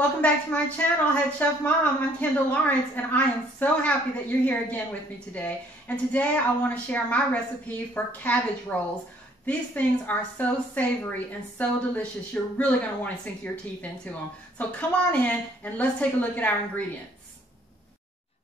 Welcome back to my channel, Head Chef Mom. I'm Kendall Lawrence, and I am so happy that you're here again with me today. And today I want to share my recipe for cabbage rolls. These things are so savory and so delicious, you're really going to want to sink your teeth into them. So come on in and let's take a look at our ingredients.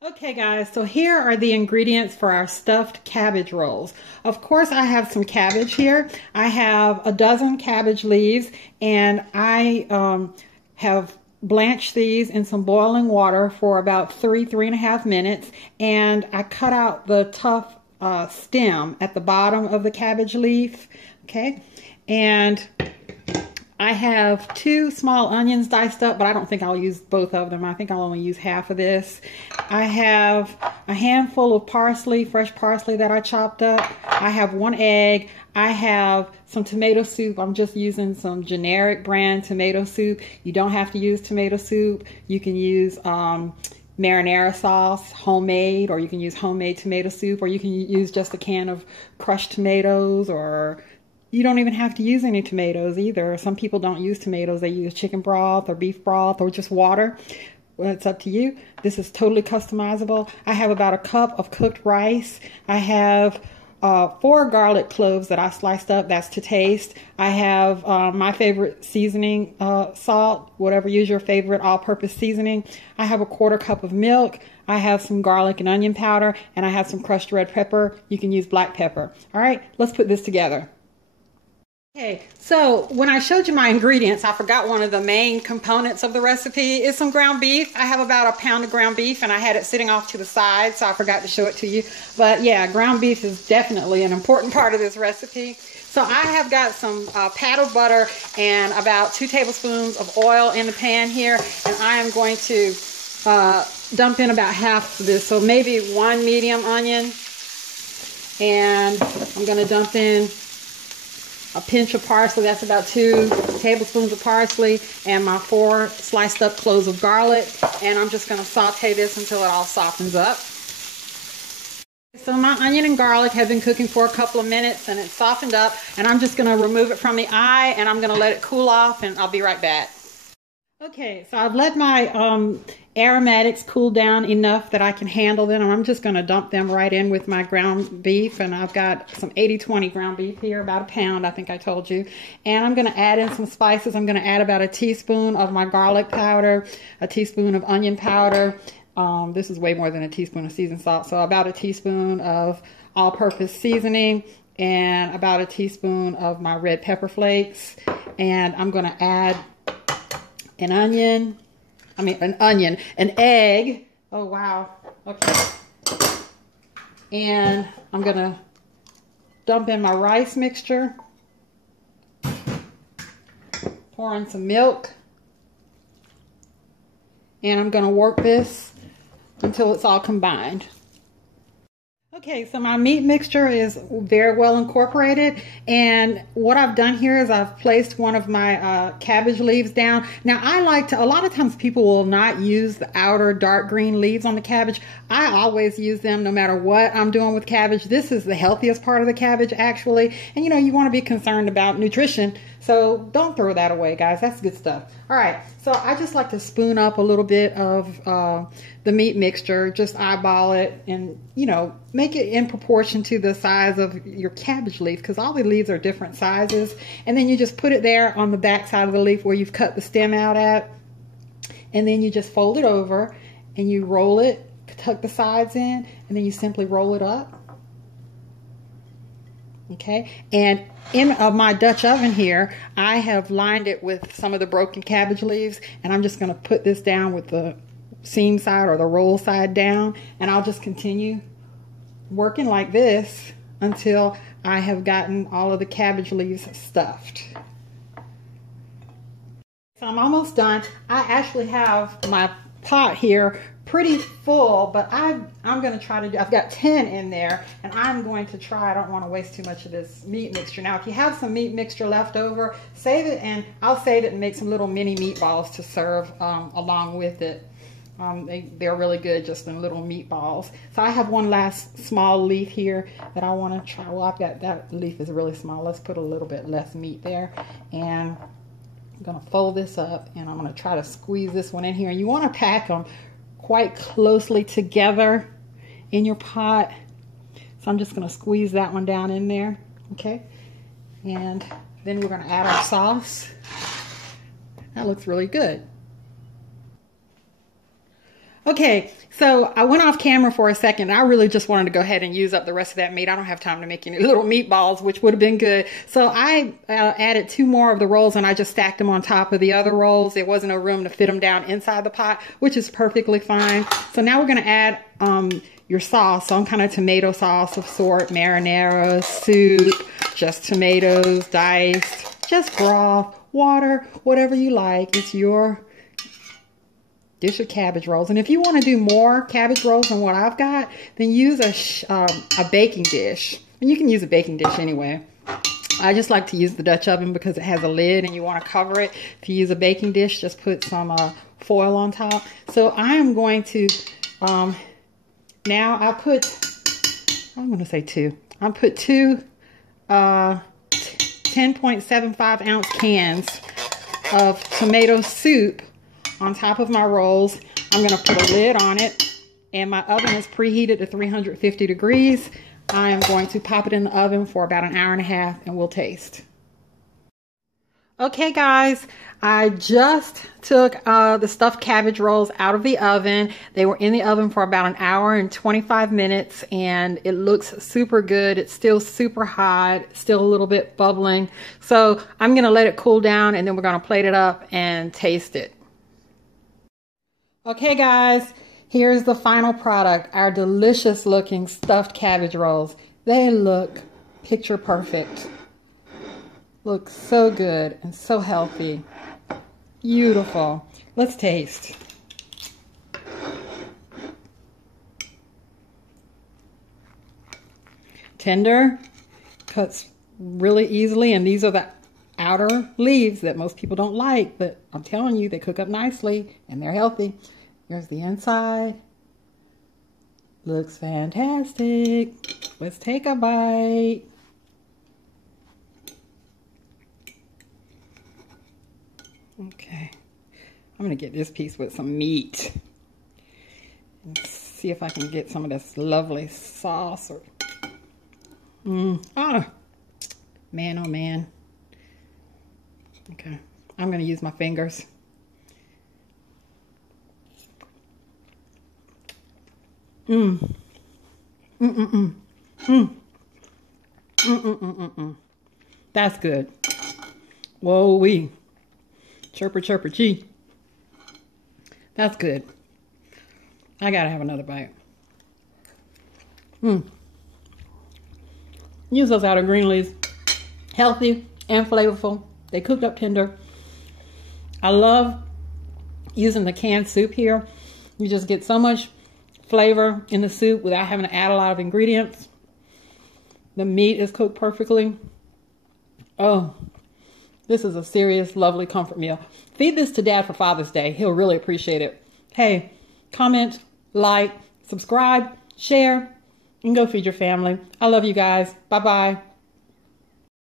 Okay guys, so here are the ingredients for our stuffed cabbage rolls. Of course I have some cabbage here. I have a dozen cabbage leaves, and I have blanched these in some boiling water for about 3.5 minutes, and I cut out the tough stem at the bottom of the cabbage leaf. Okay, and I have 2 small onions diced up, but I don't think I'll use both of them. I think I'll only use half of this. I have a handful of parsley, fresh parsley that I chopped up. I have 1 egg. I have some tomato soup. I'm just using some generic brand tomato soup. You don't have to use tomato soup. You can use marinara sauce, homemade, or you can use homemade tomato soup, or you can use just a can of crushed tomatoes, or you don't even have to use any tomatoes either. Some people don't use tomatoes. They use chicken broth or beef broth or just water. Well, it's up to you. This is totally customizable. I have about a cup of cooked rice. I have 4 garlic cloves that I sliced up. That's to taste. I have my favorite seasoning, salt, whatever, use your favorite all-purpose seasoning. I have a 1/4 cup of milk. I have some garlic and onion powder, and I have some crushed red pepper. You can use black pepper. All right, let's put this together. Okay, so when I showed you my ingredients, I forgot one of the main components of the recipe is some ground beef. I have about 1 pound of ground beef, and I had it sitting off to the side, so I forgot to show it to you. But yeah, ground beef is definitely an important part of this recipe. So I have got some pat of butter and about 2 tablespoons of oil in the pan here, and I am going to dump in about half of this, so maybe 1 medium onion, and I'm going to dump in a pinch of parsley. That's about 2 tablespoons of parsley, and my 4 sliced up cloves of garlic, and I'm just going to saute this until it all softens up. So my onion and garlic have been cooking for a couple of minutes, and it's softened up, and I'm just going to remove it from the eye, and I'm going to let it cool off, and I'll be right back. Okay, so I've let my aromatics cool down enough that I can handle them, and I'm just going to dump them right in with my ground beef. And I've got some 80/20 ground beef here, about 1 pound, I think I told you. And I'm going to add in some spices. I'm going to add about 1 teaspoon of my garlic powder, 1 teaspoon of onion powder. This is way more than 1 teaspoon of seasoned salt, so about 1 teaspoon of all-purpose seasoning, and about 1 teaspoon of my red pepper flakes. And I'm going to add an egg. Oh wow, okay. And I'm gonna dump in my rice mixture, pour in some milk, and I'm gonna work this until it's all combined. Okay, so my meat mixture is very well incorporated, and what I've done here is I've placed one of my cabbage leaves down. Now I like to, a lot of times people will not use the outer dark green leaves on the cabbage. I always use them no matter what I'm doing with cabbage. This is the healthiest part of the cabbage actually, and you know, you want to be concerned about nutrition, so don't throw that away guys, that's good stuff. All right, so I just like to spoon up a little bit of the meat mixture, just eyeball it, and you know, make it in proportion to the size of your cabbage leaf, because all the leaves are different sizes. And then you just put it there on the back side of the leaf where you've cut the stem out at, and then you just fold it over and you roll it, tuck the sides in, and then you simply roll it up. Okay, and in my Dutch oven here, I have lined it with some of the broken cabbage leaves, and I'm just going to put this down with the seam side or the roll side down, and I'll just continue working like this until I have gotten all of the cabbage leaves stuffed. So I'm almost done. I actually have my pot here pretty full, but I'm going to try to do, I've got 10 in there, and I'm going to try, I don't want to waste too much of this meat mixture. Now if you have some meat mixture left over, save it, and I'll save it and make some little mini meatballs to serve along with it. They're really good just in little meatballs. So I have one last small leaf here that I want to try. Well, I've got, that leaf is really small. Let's put a little bit less meat there. And I'm going to fold this up and I'm going to try to squeeze this one in here. And you want to pack them quite closely together in your pot. So I'm just going to squeeze that one down in there. Okay. And then we're going to add our sauce. That looks really good. Okay, so I went off camera for a second. I really just wanted to go ahead and use up the rest of that meat. I don't have time to make any little meatballs, which would have been good. So I added 2 more of the rolls and I just stacked them on top of the other rolls. There wasn't no room to fit them down inside the pot, which is perfectly fine. So now we're going to add your sauce, some kind of tomato sauce of sort, marinara, soup, just tomatoes diced, just broth, water, whatever you like. It's your dish of cabbage rolls. And if you want to do more cabbage rolls than what I've got, then use a baking dish. And you can use a baking dish anyway. I just like to use the Dutch oven because it has a lid and you want to cover it. If you use a baking dish, just put some foil on top. So I am going to, now I'm going to say 2. I put 2 10.75 ounce cans of tomato soup on top of my rolls. I'm going to put a lid on it, and my oven is preheated to 350 degrees. I am going to pop it in the oven for about an hour and a half and we'll taste. Okay guys, I just took the stuffed cabbage rolls out of the oven. They were in the oven for about an hour and 25 minutes and it looks super good. It's still super hot, still a little bit bubbling. So I'm going to let it cool down and then we're going to plate it up and taste it. Okay guys, here's the final product, our delicious looking stuffed cabbage rolls. They look picture perfect. Look so good and so healthy. Beautiful. Let's taste. Tender, cuts really easily, and these are the outer leaves that most people don't like, but I'm telling you, they cook up nicely and they're healthy. Here's the inside. Looks fantastic. Let's take a bite. Okay, I'm going to get this piece with some meat and see if I can get some of this lovely sauce. Oh, man, oh man. Okay, I'm going to use my fingers. That's good. Whoa-wee. Chirper, chirper, chee. That's good. I gotta have another bite. Use those outer green leaves. Healthy and flavorful. They cook up tender. I love using the canned soup here. You just get so much flavor in the soup without having to add a lot of ingredients. The meat is cooked perfectly. Oh, this is a serious, lovely comfort meal. Feed this to Dad for Father's Day. He'll really appreciate it. Hey, comment, like, subscribe, share, and go feed your family. I love you guys. Bye-bye.